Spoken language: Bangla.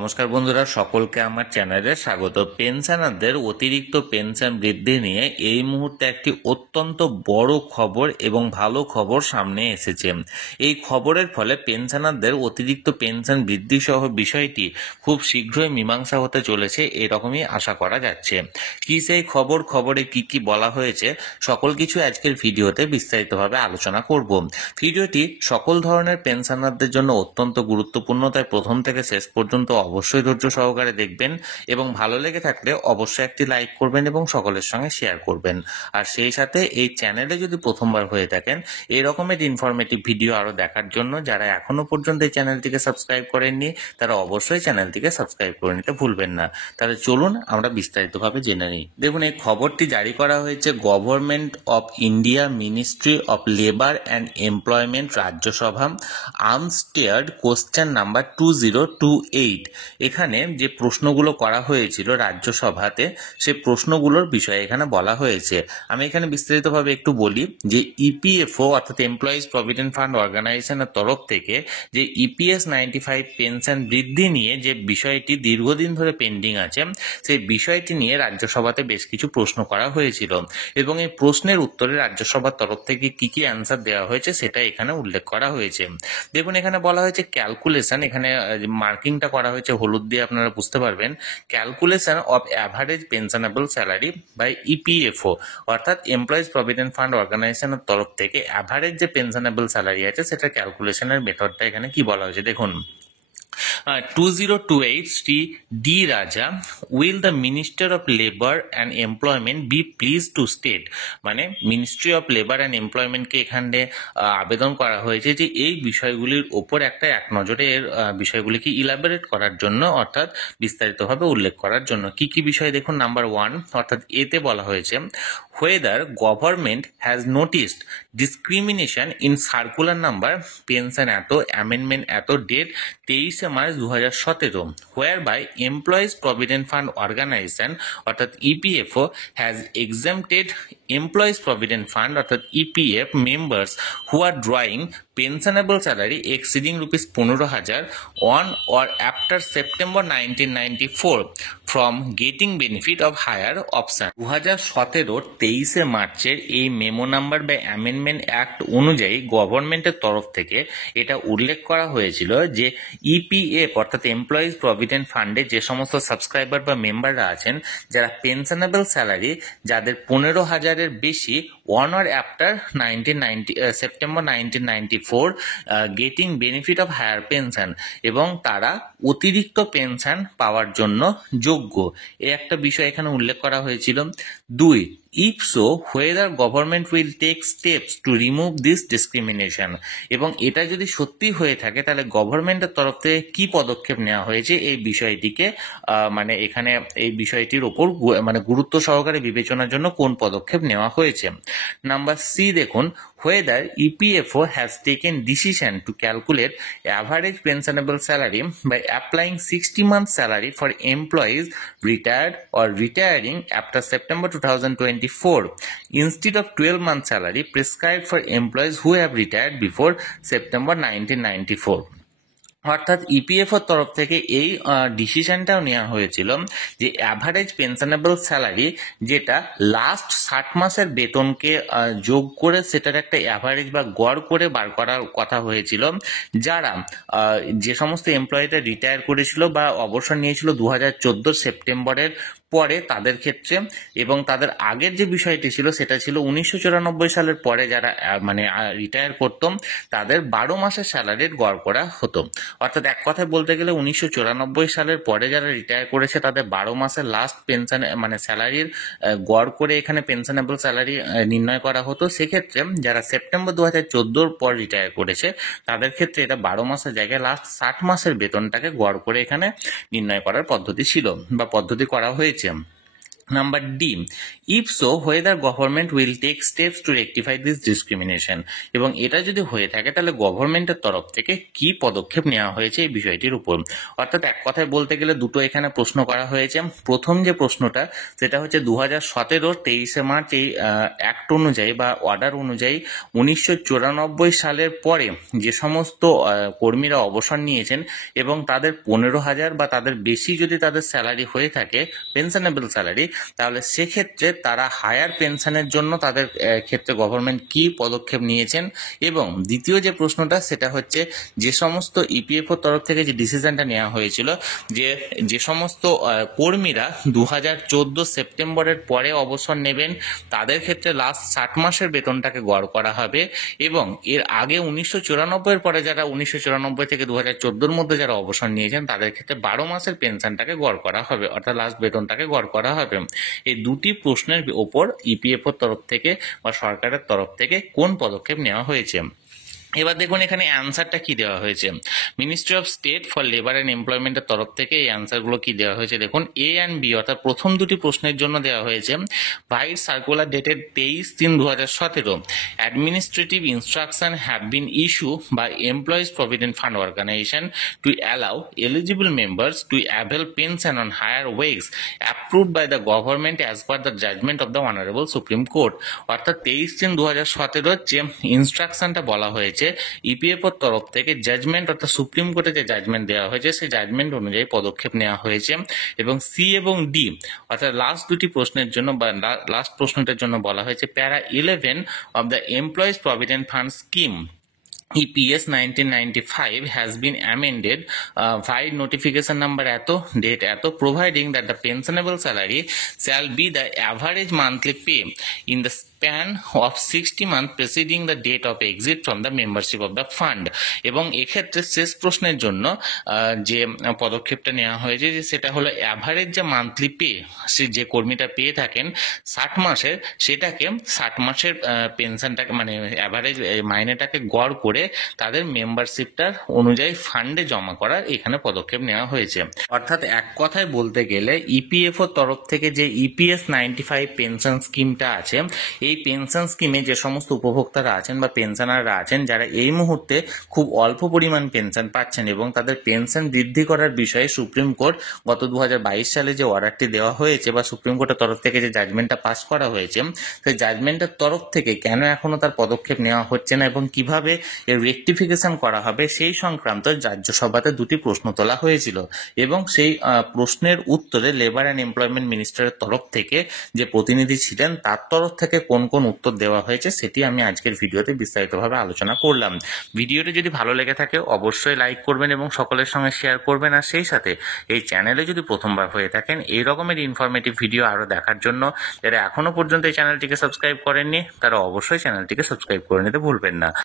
নমস্কার বন্ধুরা, সকলকে আমার চ্যানেলে স্বাগত। পেনশনারদের অতিরিক্ত পেনশন বৃদ্ধি নিয়ে এই মুহূর্তে একটি অত্যন্ত বড় খবর এবং ভালো খবর সামনে এসেছে। এই খবরের ফলে পেনশনারদের অতিরিক্ত পেনশন বৃদ্ধি সহ বিষয়টি খুব শীঘ্রই মীমাংসা হতে চলেছে, এরকমই আশা করা যাচ্ছে। কি সেই খবর, খবরে কি কি বলা হয়েছে, সকল কিছু আজকের ভিডিওতে বিস্তারিতভাবে আলোচনা করব। ভিডিওটি সকল ধরনের পেনশনারদের জন্য অত্যন্ত গুরুত্বপূর্ণ, তাই প্রথম থেকে শেষ পর্যন্ত অবশ্যই ধৈর্য সহকারে দেখবেন এবং ভালো লেগে থাকলে অবশ্যই একটি লাইক করবেন এবং সকলের সঙ্গে শেয়ার করবেন। আর সেই সাথে এই চ্যানেলে যদি প্রথমবার হয়ে থাকেন, এই রকমের ইনফরমেটিভ ভিডিও আরও দেখার জন্য যারা এখনো পর্যন্ত এই চ্যানেলটিকে সাবস্ক্রাইব করেননি তারা অবশ্যই চ্যানেলটিকে সাবস্ক্রাইব করে নিতে ভুলবেন না। তাহলে চলুন আমরা বিস্তারিতভাবে জেনে নিই। দেখুন, এই খবরটি জারি করা হয়েছে government of India, ministry of labour and employment, Rajya Sabha, unstarred question number 2028। এখানে যে প্রশ্নগুলো করা হয়েছিল রাজ্যসভাতে, সে প্রশ্নগুলোর বিষয়ে এখানে বলা হয়েছে। আমি এখানে বিস্তারিতভাবে একটু বলি যে ইপিএফও অর্থাৎ এমপ্লয়িজ প্রভিডেন্ট ফান্ড অর্গানাইজেশনের তরফ থেকে যে ইপিএস 95 পেনশন বৃদ্ধি নিয়ে যে বিষয়টি দীর্ঘদিন ধরে পেন্ডিং আছে, সেই বিষয়টি নিয়ে রাজ্যসভাতে বেশ কিছু প্রশ্ন করা হয়েছিল এবং এই প্রশ্নের উত্তরে রাজ্যসভার তরফ থেকে কি কি অ্যান্সার দেওয়া হয়েছে সেটা এখানে উল্লেখ করা হয়েছে। দেখুন, এখানে বলা হয়েছে ক্যালকুলেশন, এখানে মার্কিংটা করা হয়েছে হলুদ দিয়ে, আপনারা বুঝতে পারবেন। Calculation of average pensionable salary by EPFO অর্থাৎ এমপ্লয়িজ প্রভিডেন্ট ফান্ড অর্গানাইজেশনের তরফ থেকে অ্যাভারেজ যে পেনশনেবল স্যালারি আছে সেটা ক্যালকুলেশনের মেথডটা এখানে কি বলা হয়েছে দেখুন। 2028 Sri D. Raja, will the Minister of Labour and Employment be pleased to state, মানে মিনিস্ট্রি অফ লেবার অ্যান্ড এমপ্লয়মেন্টকে এখানে আবেদন করা হয়েছে যে এই বিষয়গুলির ওপর একটা এক নজরে এর বিষয়গুলিকে ইলাবোরেট করার জন্য, অর্থাৎ বিস্তারিতভাবে উল্লেখ করার জন্য। কি কি বিষয় দেখুন। নাম্বার 1 অর্থাৎ এতে বলা হয়েছে whether government has noticed discrimination in circular number pension এত অ্যামেন্ডমেন্ট এত date 23 March 2017, whereby employees provident fund organization অর্থাৎ EPFO has exempted employees provident fund অর্থাৎ EPF members who are drawing pensionable salary exceeding rupees 15,000 on or after September 1994 from getting benefit of higher option। 2017 23 মার্চের এই মেমো নাম্বার বা অ্যামেন্ডমেন্ট অ্যাক্ট অনুযায়ী গভর্নমেন্টের তরফ থেকে এটা উল্লেখ করা হয়েছিল যে ইপিএফ অর্থাৎ এমপ্লয়িজ প্রভিডেন্ট ফান্ডে যে সমস্ত সাবস্ক্রাইবার বা মেম্বাররা আছেন যারা পেনশনেবল স্যালারি যাদের 15,000-এর বেশি on or after September 1994 getting benefit of higher pension, এবং তারা অতিরিক্ত পেনশন পাওয়ার জন্য যোগ্য, এই একটা বিষয় এখানে উল্লেখ করা হয়েছিল। 2, if so whether government will take steps to remove this discrimination, এবং এটা যদি সত্যি হয়ে থাকে তাহলে গভর্নমেন্টের তরফ থেকে কি পদক্ষেপ নেওয়া হয়েছে এই বিষয়টিকে মানে এখানে এই বিষয়টির ওপর মানে গুরুত্ব সহকারে বিবেচনার জন্য কোন পদক্ষেপ নেওয়া হয়েছে। নাম্বার সি দেখুন, whether EPFO has taken decision to calculate average pensionable salary by applying 60 months salary for employees retired or retiring after September 2024 instead of 12 month salary prescribed for employees who have retired before September 1994। অর্থাৎ ইপিএফওর তরফ থেকে এই ডিসিশনটাও নেওয়া হয়েছিল যে অ্যাভারেজ পেনশনেবল স্যালারি যেটা লাস্ট 60 মাসের বেতনকে যোগ করে সেটার একটা অ্যাভারেজ বা গড় করে বার করার কথা হয়েছিল, যারা যে সমস্ত এমপ্লয়িরা রিটায়ার করেছিল বা অবসর নিয়েছিল 2014 সেপ্টেম্বরের পরে তাদের ক্ষেত্রে, এবং তাদের আগের যে বিষয়টি ছিল সেটা ছিল 1994 সালের পরে যারা মানে রিটায়ার করতাম তাদের 12 মাসের স্যালারির গড় করা হতো। অর্থাৎ এক কথায় বলতে গেলে 1994 সালের পরে যারা রিটায়ার করেছে তাদের 12 মাসের লাস্ট পেনশন মানে স্যালারির গড় করে এখানে পেনশনেবল স্যালারি নির্ণয় করা হতো। সেক্ষেত্রে যারা সেপ্টেম্বর 2014 পর রিটায়ার করেছে তাদের ক্ষেত্রে এটা 12 মাসের জায়গায় লাস্ট 60 মাসের বেতনটাকে গড় করে এখানে নির্ণয় করার পদ্ধতি ছিল বা পদ্ধতি করা হয়েছে। Number D, if so whether government will take steps to rectify this discrimination, এবং এটা যদি হয়ে থাকে তাহলে গভর্নমেন্টের তরফ থেকে কি পদক্ষেপ নেওয়া হয়েছে এই বিষয়টির উপর। অর্থাৎ এক কথায় বলতে গেলে দুটো এখানে প্রশ্ন করা হয়েছে। প্রথম যে প্রশ্নটা সেটা হচ্ছে 2017 23 মার্চ এই অ্যাক্ট অনুযায়ী বা অর্ডার অনুযায়ী 1994 সালের পরে যে সমস্ত কর্মীরা অবসর নিয়েছেন এবং তাদের 15,000 বা তাদের বেশি যদি তাদের স্যালারি হয়ে থাকে, পেনশনেবল স্যালারি, তাহলে সেক্ষেত্রে তারা হায়ার পেনশনের জন্য তাদের ক্ষেত্রে গভর্নমেন্ট কি পদক্ষেপ নিয়েছেন। এবং দ্বিতীয় যে প্রশ্নটা সেটা হচ্ছে যে সমস্ত ইপিএফও তরফ থেকে যে ডিসিশনটা নেওয়া হয়েছিল যে সমস্ত কর্মীরা 2014 সেপ্টেম্বরের পরে অবসর নেবেন তাদের ক্ষেত্রে লাস্ট 60 মাসের বেতনটাকে গড় করা হবে, এবং এর আগে 1994 এর পরে যারা 1994 থেকে 2014 মধ্যে যারা অবসর নিয়েছেন তাদের ক্ষেত্রে 12 মাসের পেনশনটাকে গড় করা হবে, অর্থাৎ লাস্ট বেতনটাকে গড় করা হবে। এই দুটি প্রশ্নের ওপর ইপিএফও তরফ থেকে বা সরকারের তরফ থেকে কোন পদক্ষেপ নেওয়া হয়েছে। এবার দেখুন এখানে অ্যান্সারটা কি দেওয়া হয়েছে। Ministry of state for labour and এমপ্লয়মেন্টের তরফ থেকে এই অ্যান্সারগুলো কি দেওয়া হয়েছে দেখুন। এ অ্যান্ড বি অর্থাৎ প্রথম দুটি প্রশ্নের জন্য দেওয়া হয়েছে vice circular dated 23/3/2017 administrative instruction have been issue by employees provident fund organization to allow eligible members to avail pension on higher wage approved by the government as per the judgment of the honourable Supreme Court. অর্থাৎ 23/3/2017 যে ইনস্ট্রাকশনটা বলা হয়েছে ইপিএফওর তরফ থেকে জাজমেন্ট অর্থাৎ সুপ্রিম কোর্টে যে জাজমেন্ট দেওয়া হয়েছে সেই জাজমেন্ট অনুযায়ী পদক্ষেপ নেওয়া হয়েছে। এবং সি এবং ডি অর্থাৎ লাস্ট দুটি প্রশ্নের জন্য বা লাস্ট প্রশ্নটার জন্য বলা হয়েছে প্যারা 11 of the employees provident fund scheme EPS 1995 has been amended by notification number এত date এত providing that the pensionable salary shall be the average monthly pay in the span of 60 months preceding the date of exit from the membership of the fund। এবং এক্ষেত্রে শেষ প্রশ্নের জন্য যে পদক্ষেপটা নেওয়া হয়েছে যে সেটা হলো অ্যাভারেজ যে মান্থলি পে সে যে কর্মীটা পেয়ে থাকেন 60 মাসের, সেটাকে 60 মাসের পেনশনটাকে মানে অ্যাভারেজ মাইনেটাকে গড় করে তাদের মেম্বারশিপটার অনুযায়ী ফান্ডে জমা করার এখানে পদক্ষেপ নেওয়া হয়েছে। অর্থাৎ এক কথায় বলতে গেলে ইপিএফও তরফ থেকে যে EPS 95 পেনশন স্কিমটা আছে, এই পেনশন স্কিমে যে সমস্ত উপভোক্তারা আছেন বা পেনশনাররা আছেন যারা এই মুহূর্তে খুব অল্প পরিমাণ পেনশন পাচ্ছেন এবং তাদের পেনশন বৃদ্ধি করার বিষয়ে সুপ্রিম কোর্ট গত 2022 সালে যে অর্ডারটি দেওয়া হয়েছে বা সুপ্রিম কোর্টের তরফ থেকে যে জাজমেন্টটা পাস করা হয়েছে, সেই জাজমেন্টের তরফ থেকে কেন এখনো তার পদক্ষেপ নেওয়া হচ্ছে না এবং কিভাবে এর রেকটিফিকেশন করা হবে সেই সংক্রান্ত রাজ্যসভাতে দুটি প্রশ্ন তোলা হয়েছিল। এবং সেই প্রশ্নের উত্তরে লেবার অ্যান্ড এমপ্লয়মেন্ট মিনিস্টারের তরফ থেকে যে প্রতিনিধি ছিলেন তার তরফ থেকে কোন কোন উত্তর দেওয়া হয়েছে সেটি আমি আজকের ভিডিওতে বিস্তারিতভাবে আলোচনা করলাম। ভিডিওটি যদি ভালো লেগে থাকে অবশ্যই লাইক করবেন এবং সকলের সঙ্গে শেয়ার করবেন। আর সেই সাথে এই চ্যানেলে যদি প্রথমবার হয়ে থাকেন এই রকমের ইনফরমেটিভ ভিডিও আরও দেখার জন্য যারা এখনো পর্যন্ত এই চ্যানেলটিকে সাবস্ক্রাইব করেননি তারা অবশ্যই চ্যানেলটিকে সাবস্ক্রাইব করে নিতে ভুলবেন না।